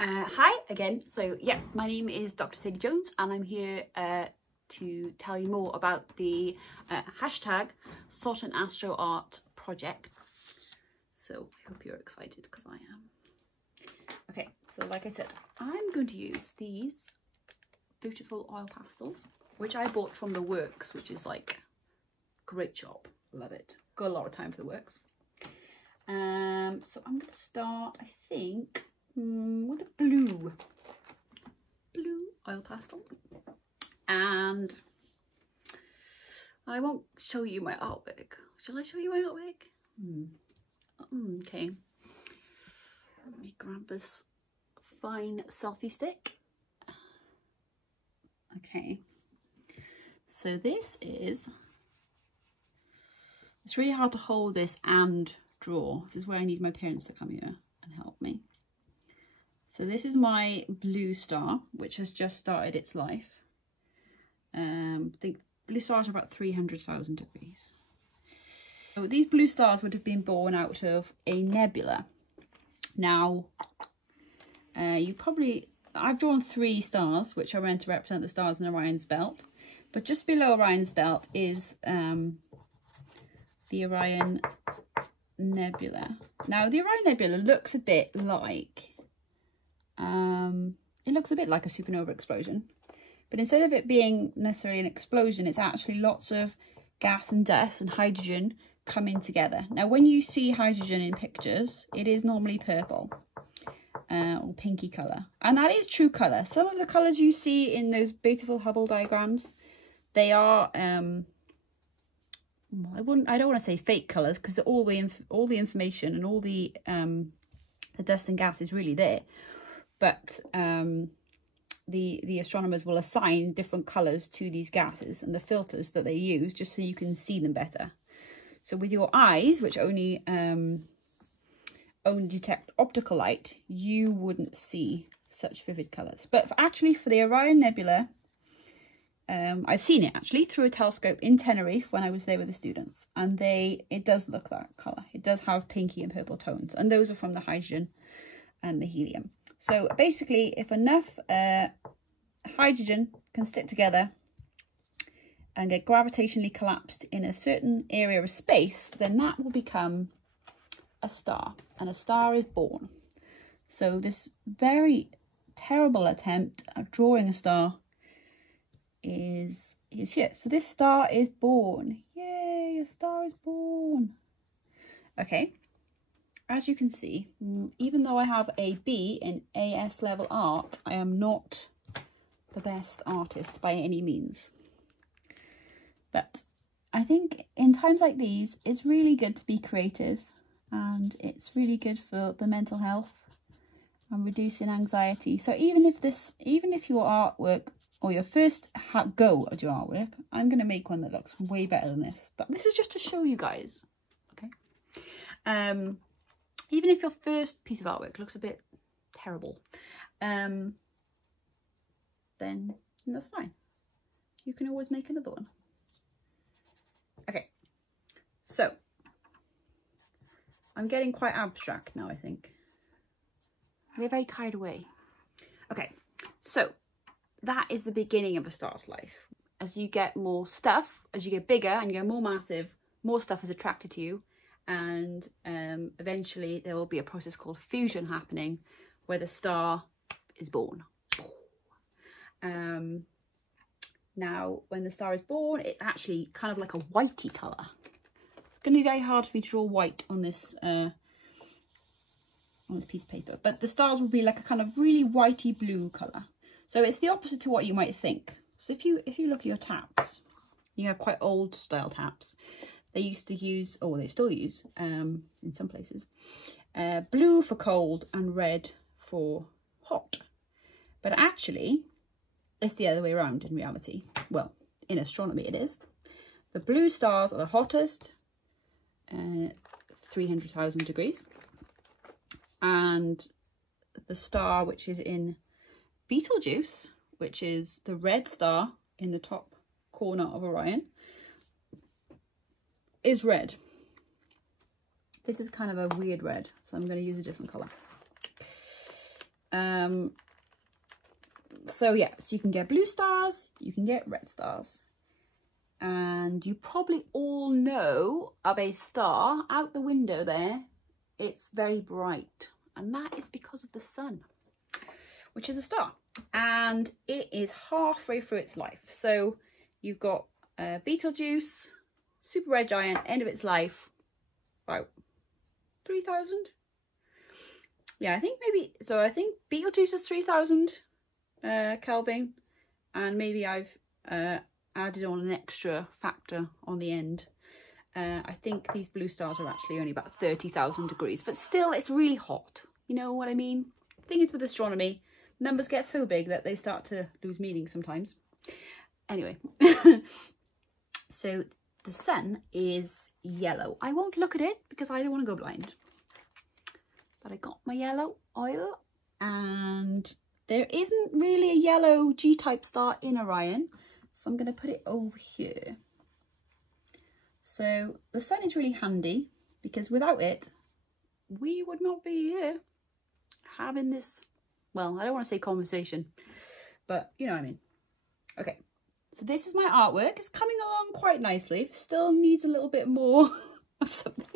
Hi again. So yeah, my name is Dr. Sadie Jones and I'm here to tell you more about the hashtag Soton Astro Art project. So I hope you're excited because I am. Okay, so like I said, I'm going to use these beautiful oil pastels, which I bought from the Works, which is like great shop. Love it. Got a lot of time for the Works. So I'm going to start, I think, with a blue oil pastel, and I won't show you my artwork. Shall I show you my artwork? Okay, let me grab this fine selfie stick. Okay, so this is, it's really hard to hold this and draw. This is where I need my parents to come here and help me. So this is my blue star, which has just started its life. I think blue stars are about 300,000 degrees. So these blue stars would have been born out of a nebula. Now, I've drawn 3 stars, which are meant to represent the stars in Orion's belt. But just below Orion's belt is the Orion Nebula. Now, the Orion Nebula looks a bit like it looks a bit like a supernova explosion, but instead of it being necessarily an explosion, it's actually lots of gas and dust and hydrogen coming together. Now, when you see hydrogen in pictures, it is normally purple or pinky colour, and that is true colour. Some of the colours you see in those beautiful Hubble diagrams, they are I don't want to say fake colours, because all the information and all the dust and gas is really there. But the astronomers will assign different colours to these gases and the filters that they use, just so you can see them better. So with your eyes, which only detect optical light, you wouldn't see such vivid colours. But actually for the Orion Nebula, I've seen it actually through a telescope in Tenerife when I was there with the students, and it does look that colour. It does have pinky and purple tones, and those are from the hydrogen and the helium. So basically, if enough hydrogen can stick together and get gravitationally collapsed in a certain area of space, then that will become a star, and a star is born. So this very terrible attempt at drawing a star is here. So this star is born. Yay, a star is born. Okay. As you can see, even though I have a B in AS level art, I am not the best artist by any means. But I think in times like these, it's really good to be creative, and it's really good for the mental health and reducing anxiety. So even if your artwork, or your first go at your artwork, I'm going to make one that looks way better than this. But this is just to show you guys, okay? Even if your first piece of artwork looks a bit terrible, then that's fine. You can always make another one. Okay, so I'm getting quite abstract now, I think. They're very carried away. Okay, so that is the beginning of a star's life. As you get more stuff, as you get bigger and you get more massive, more stuff is attracted to you. And eventually there will be a process called fusion happening, where the star is born. Now, when the star is born, it's actually kind of like a whitey colour. It's going to be very hard for me to draw white on this piece of paper, but the stars will be like a kind of really whitey blue colour. So it's the opposite to what you might think. So if you look at your taps, you have quite old style taps. They used to use, or they still use, in some places, blue for cold and red for hot. But actually, it's the other way around in reality. Well, in astronomy it is. The blue stars are the hottest, 300,000 degrees. And the star which is in Betelgeuse, which is the red star in the top corner of Orion, is red. This is kind of a weird red, so I'm going to use a different colour. So yeah, so you can get blue stars, you can get red stars. And you probably all know of a star out the window there. It's very bright, and that is because of the sun, which is a star, and it is halfway through its life. So you've got Betelgeuse, super red giant, end of its life, about 3,000. Yeah, I think maybe, so I think Betelgeuse is 3,000 Kelvin, and maybe I've added on an extra factor on the end. I think these blue stars are actually only about 30,000 degrees, but still it's really hot. You know what I mean? The thing is with astronomy, numbers get so big that they start to lose meaning sometimes. Anyway, so the sun is yellow. I won't look at it because I don't want to go blind. But I got my yellow oil, and there isn't really a yellow G-type star in Orion. So I'm going to put it over here. So the sun is really handy because without it, we would not be here having this, well, I don't want to say conversation, but you know what I mean. Okay, so this is my artwork. It's coming along quite nicely. Still needs a little bit more of something.